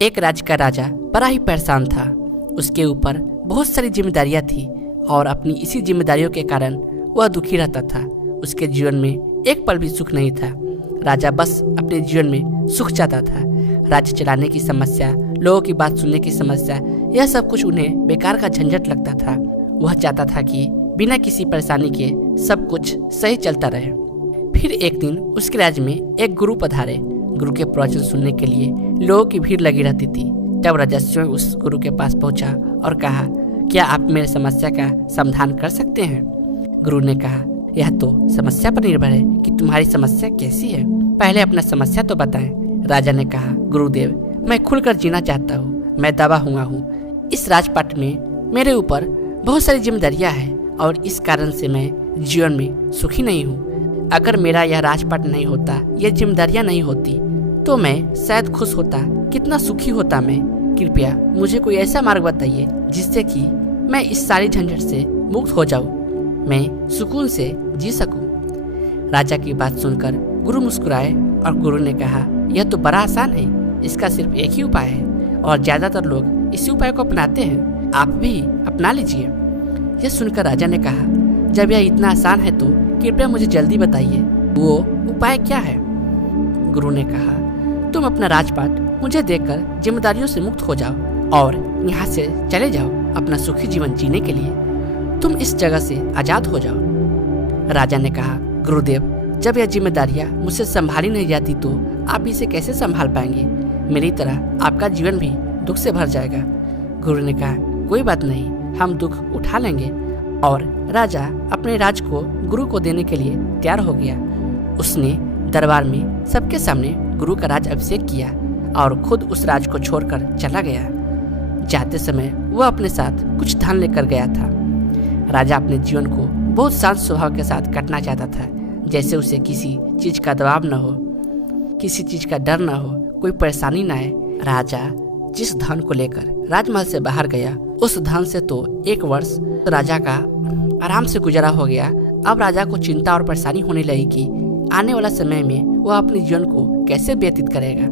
एक राज्य का राजा बड़ा ही परेशान था। उसके ऊपर बहुत सारी जिम्मेदारियां थी और अपनी इसी जिम्मेदारियों के कारण वह दुखी रहता था। उसके जीवन में एक पल भी सुख नहीं था। राजा बस अपने जीवन में सुख चाहता था। राज्य चलाने की समस्या, लोगों की बात सुनने की समस्या, यह सब कुछ उन्हें बेकार का झंझट लगता था। वह चाहता था कि बिना किसी परेशानी के सब कुछ सही चलता रहे। फिर एक दिन उसके राज्य में एक गुरु पधारे। गुरु के प्रवचन सुनने के लिए लोगों की भीड़ लगी रहती थी। तब राजा स्वयं उस गुरु के पास पहुंचा और कहा, क्या आप मेरे समस्या का समाधान कर सकते हैं? गुरु ने कहा, यह तो समस्या पर निर्भर है कि तुम्हारी समस्या कैसी है। पहले अपना समस्या तो बताएं। राजा ने कहा, गुरुदेव, मैं खुलकर जीना चाहता हूँ। मैं दबा हुआ हूँ। इस राजपाट में मेरे ऊपर बहुत सारी जिम्मेदारियां हैं और इस कारण से मैं जीवन में सुखी नहीं हूँ। अगर मेरा यह राजपाट नहीं होता, ये जिम्मेदारियां नहीं होती, तो मैं शायद खुश होता, कितना सुखी होता मैं। कृपया मुझे कोई ऐसा मार्ग बताइए जिससे कि मैं इस सारी झंझट से मुक्त हो जाऊं, मैं सुकून से जी सकूं। राजा की बात सुनकर गुरु मुस्कुराए और गुरु ने कहा, यह तो बड़ा आसान है। इसका सिर्फ एक ही उपाय है और ज्यादातर लोग इसी उपाय को अपनाते हैं। आप भी अपना लीजिए। यह सुनकर राजा ने कहा, जब यह इतना आसान है तो कृपया मुझे जल्दी बताइए, वो उपाय क्या है? गुरु ने कहा, तुम अपना राजपाट मुझे देकर जिम्मेदारियों से मुक्त हो जाओ और यहाँ से चले जाओ अपना सुखी जीवन जीने के लिए। तुम इस जगह से आजाद हो जाओ। राजा ने कहा, गुरुदेव, जब यह जिम्मेदारियां मुझसे संभाली नहीं जाती तो आप इसे कैसे संभाल पाएंगे? मेरी तरह आपका जीवन भी दुख से भर जाएगा। गुरु ने कहा, कोई बात नहीं, हम दुख उठा लेंगे। और राजा अपने राज को गुरु को देने के लिए तैयार हो गया। उसने दरबार में सबके सामने गुरु का राज अभिषेक किया और खुद उस राज को छोड़कर चला गया। जाते समय वह अपने साथ कुछ धन लेकर गया था। राजा अपने जीवन को बहुत शांत स्वभाव के साथ काटना चाहता था, जैसे उसे किसी चीज का दबाव न हो, किसी चीज का डर न हो, कोई परेशानी न आए। राजा जिस धन को लेकर राजमहल से बाहर गया, उस धन से तो एक वर्ष राजा का आराम से गुजारा हो गया। अब राजा को चिंता और परेशानी होने लगी कि आने वाला समय में वह अपने जीवन को कैसे व्यतीत करेगा।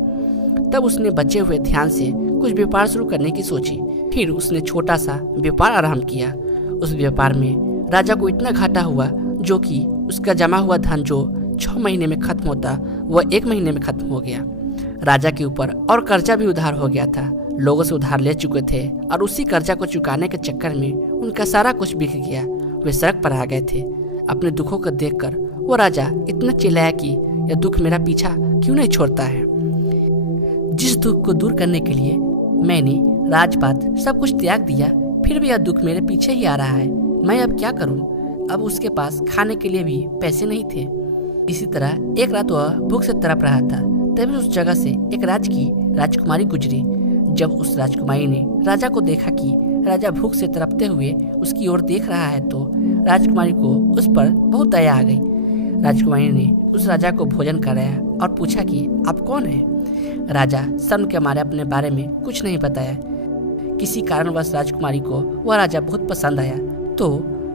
तब उसने बचे हुए ध्यान से कुछ व्यापार शुरू करने की सोची। फिर उसने छोटा सा व्यापार आरंभ किया। उस व्यापार में राजा को इतना घाटा हुआ जो कि उसका जमा हुआ धन जो 6 महीने में खत्म होता, वह 1 महीने में खत्म हो गया। राजा के ऊपर और कर्जा भी उधार हो गया था। लोगों से उधार ले चुके थे और उसी कर्जा को चुकाने के चक्कर में उनका सारा कुछ बिक गया। वे सड़क पर आ गए थे। अपने दुखों को देखकर वो राजा इतना चिल्लाया कि यह दुख मेरा पीछा क्यों नहीं छोड़ता है। जिस दुख को दूर करने के लिए मैंने राजपाट सब कुछ त्याग दिया, फिर भी यह दुख मेरे पीछे ही आ रहा है। मैं अब क्या करूं? अब उसके पास खाने के लिए भी पैसे नहीं थे। इसी तरह एक रात वह भूख से तड़प रहा था। तभी उस जगह से एक राजकुमारी गुजरी। जब उस राजकुमारी ने राजा को देखा कि राजा भूख से तड़पते हुए उसकी ओर देख रहा है, तो राजकुमारी को उस पर बहुत दया आ गई। राजकुमारी ने उस राजा को भोजन कराया और पूछा कि आप कौन हैं? राजा शर्म के मारे अपने बारे में कुछ नहीं बताया। किसी कारणवश राजकुमारी को वह राजा बहुत पसंद आया, तो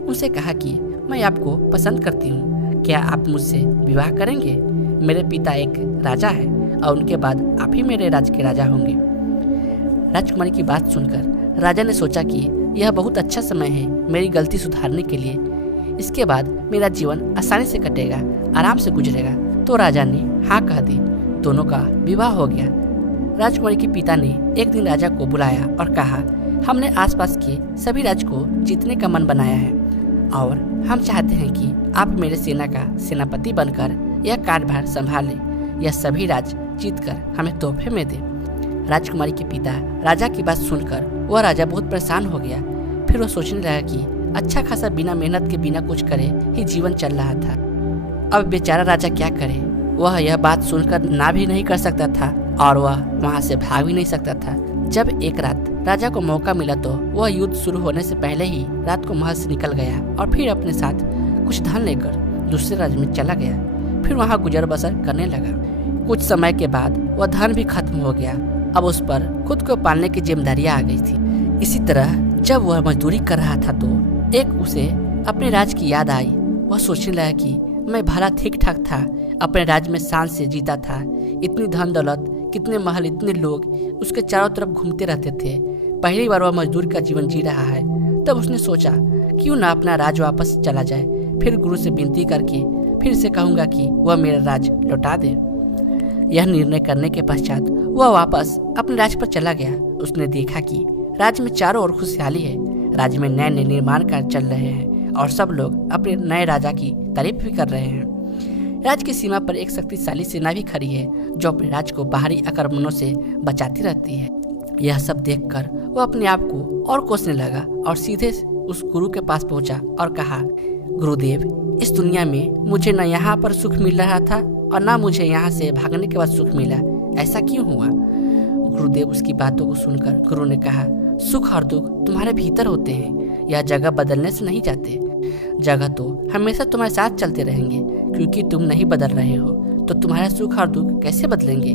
उनसे कहा कि मैं आपको पसंद करती हूँ, क्या आप मुझसे विवाह करेंगे? मेरे पिता एक राजा है और उनके बाद आप ही मेरे राज्य के राजा होंगे। राजकुमारी की बात सुनकर राजा ने सोचा कि यह बहुत अच्छा समय है मेरी गलती सुधारने के लिए। इसके बाद मेरा जीवन आसानी से कटेगा, आराम से गुजरेगा। तो राजा ने हाँ कह दी। दोनों का विवाह हो गया। राजकुमारी के पिता ने एक दिन राजा को बुलाया और कहा, हमने आसपास के सभी राज्य को जीतने का मन बनाया है और हम चाहते हैं कि आप मेरे सेना का सेनापति बनकर यह कार्यभार संभालें। यह सभी राज्य जीतकर हमें तोहफे में दे। राजकुमारी के पिता राजा की बात सुनकर वह राजा बहुत परेशान हो गया। फिर वह सोचने लगा कि अच्छा खासा बिना मेहनत के बिना कुछ करे ही जीवन चल रहा था। अब बेचारा राजा क्या करे? वह यह बात सुनकर ना भी नहीं कर सकता था और वह वहां से भाग भी नहीं सकता था। जब एक रात राजा को मौका मिला तो वह युद्ध शुरू होने से पहले ही रात को महल से निकल गया और फिर अपने साथ कुछ धन लेकर दूसरे राज्य में चला गया। फिर वहां गुजर बसर करने लगा। कुछ समय के बाद वह धन भी खत्म हो गया। अब उस पर खुद को पालने की जिम्मेदारियां आ गई थी। इसी तरह जब वह मजदूरी कर रहा था तो एक उसे अपने राज्य की याद आई। वह सोचने लगा कि मैं भला ठीक ठाक था, अपने राज्य में शान से जीता था, इतनी धन दौलत कितने महल, इतने लोग उसके चारों तरफ घूमते रहते थे। पहली बार वह मजदूर का जीवन जी रहा है। तब उसने सोचा क्यों ना अपना राज वापस चला जाए। फिर गुरु से विनती करके फिर से कहूँगा कि वह मेरा राज लौटा दे। यह निर्णय करने के पश्चात वह वापस अपने राज पर चला गया। उसने देखा कि राज्य में चारों ओर खुशहाली है। राज्य में नए नए निर्माण कार्य चल रहे हैं और सब लोग अपने नए राजा की तारीफ भी कर रहे हैं। राज्य की सीमा पर एक शक्तिशाली सेना भी खड़ी है जो अपने राज्य को बाहरी आक्रमणों से बचाती रहती है। यह सब देखकर वह अपने आप को और कोसने लगा और सीधे उस गुरु के पास पहुंचा और कहा, गुरुदेव, इस दुनिया में मुझे न यहाँ पर सुख मिल रहा था और न मुझे यहाँ से भागने के बाद सुख मिला। ऐसा क्यों हुआ? गुरुदेव उसकी बातों को सुनकर गुरु ने कहा, सुख और दुख तुम्हारे भीतर होते हैं। यह जगह बदलने से नहीं जाते। जगह तो हमेशा तुम्हारे साथ चलते रहेंगे। क्योंकि तुम नहीं बदल रहे हो तो तुम्हारा सुख और दुख कैसे बदलेंगे?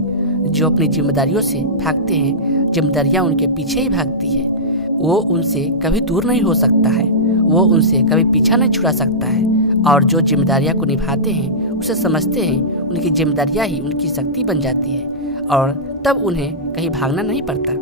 जो अपनी जिम्मेदारियों से भागते हैं, जिम्मेदारियां उनके पीछे ही भागती है। वो उनसे कभी दूर नहीं हो सकता है, वो उनसे कभी पीछा नहीं छुड़ा सकता है। और जो जिम्मेदारियां को निभाते हैं, उसे समझते हैं, उनकी जिम्मेदारियां ही उनकी शक्ति बन जाती है और तब उन्हें कहीं भागना नहीं पड़ता।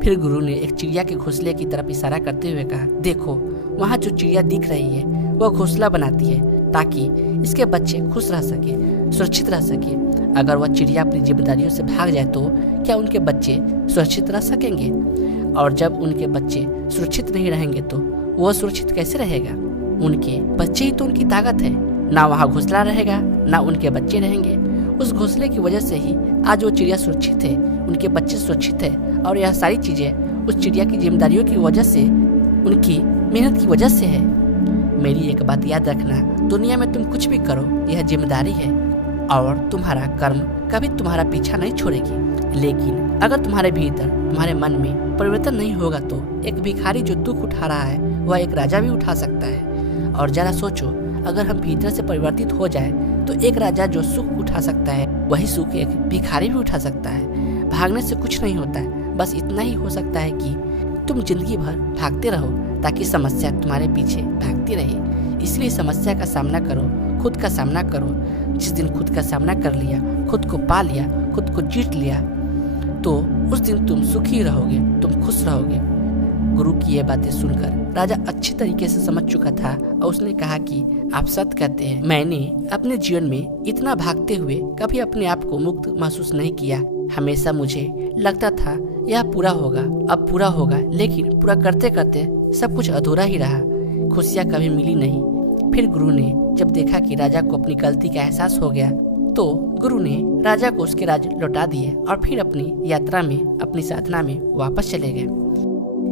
फिर गुरु ने एक चिड़िया के घोंसले की तरफ इशारा करते हुए कहा, देखो, वहाँ जो चिड़िया दिख रही है वह घोंसला बनाती है ताकि इसके बच्चे खुश रह सके, सुरक्षित रह सके। अगर वह चिड़िया अपनी जिम्मेदारियों से भाग जाए तो क्या उनके बच्चे सुरक्षित रह सकेंगे? और जब उनके बच्चे सुरक्षित नहीं रहेंगे तो वह सुरक्षित कैसे रहेगा? उनके बच्चे ही तो उनकी ताकत है। ना वहाँ घोंसला रहेगा, ना उनके बच्चे रहेंगे। उस घोंसले की वजह से ही आज वो चिड़िया सुरक्षित है, उनके बच्चे सुरक्षित है। और यह सारी चीजें उस चिड़िया की जिम्मेदारियों की वजह से, उनकी मेहनत की वजह से है। मेरी एक बात याद रखना, दुनिया में तुम कुछ भी करो, यह जिम्मेदारी है और तुम्हारा कर्म कभी तुम्हारा पीछा नहीं छोड़ेगी। लेकिन अगर तुम्हारे भीतर, तुम्हारे मन में परिवर्तन नहीं होगा तो एक भिखारी जो दुख उठा रहा है वह एक राजा भी उठा सकता है। और जरा सोचो, अगर हम भीतर से परिवर्तित हो जाए तो एक राजा जो सुख उठा सकता है वही सुख एक भिखारी भी उठा सकता है। भागने से कुछ नहीं होता है, बस इतना ही हो सकता है कि तुम जिंदगी भर भागते रहो ताकि समस्या तुम्हारे पीछे भागती रहे। इसलिए समस्या का सामना करो, खुद का सामना करो। जिस दिन खुद का सामना कर लिया, खुद को पा लिया, खुद को जीत लिया, तो उस दिन तुम सुखी रहोगे, तुम खुश रहोगे। गुरु की ये बातें सुनकर राजा अच्छी तरीके से समझ चुका था और उसने कहा कि आप सत्य कहते हैं। मैंने अपने जीवन में इतना भागते हुए कभी अपने आप को मुक्त महसूस नहीं किया। हमेशा मुझे लगता था यह पूरा होगा, अब पूरा होगा, लेकिन पूरा करते करते सब कुछ अधूरा ही रहा। खुशियाँ कभी मिली नहीं। फिर गुरु ने जब देखा कि राजा को अपनी गलती का एहसास हो गया तो गुरु ने राजा को उसके राज लौटा दिए और फिर अपनी यात्रा में, अपनी साधना में वापस चले गए।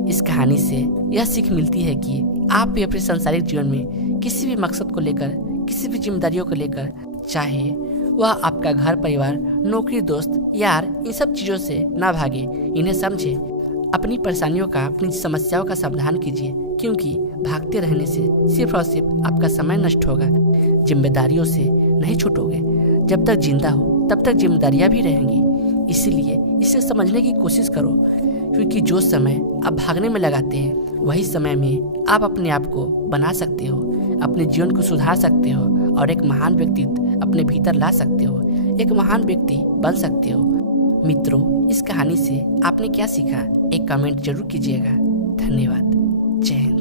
इस कहानी से यह सीख मिलती है कि आप भी अपने सांसारिक जीवन में किसी भी मकसद को लेकर, किसी भी जिम्मेदारियों को लेकर, चाहे वह आपका घर परिवार, नौकरी, दोस्त, यार, इन सब चीज़ों से ना भागे। इन्हें समझे, अपनी परेशानियों का, अपनी समस्याओं का समाधान कीजिए, क्योंकि भागते रहने से सिर्फ और सिर्फ आपका समय नष्ट होगा। जिम्मेदारियों से नहीं छूटोगे। जब तक जिंदा हो तब तक जिम्मेदारियां भी रहेंगी। इसीलिए इसे समझने की कोशिश करो, क्योंकि जो समय आप भागने में लगाते हैं वही समय में आप अपने आप को बना सकते हो, अपने जीवन को सुधार सकते हो और एक महान व्यक्तित्व अपने भीतर ला सकते हो, एक महान व्यक्ति बन सकते हो। मित्रों, इस कहानी से आपने क्या सीखा? एक कमेंट जरूर कीजिएगा। धन्यवाद। जय हिंद।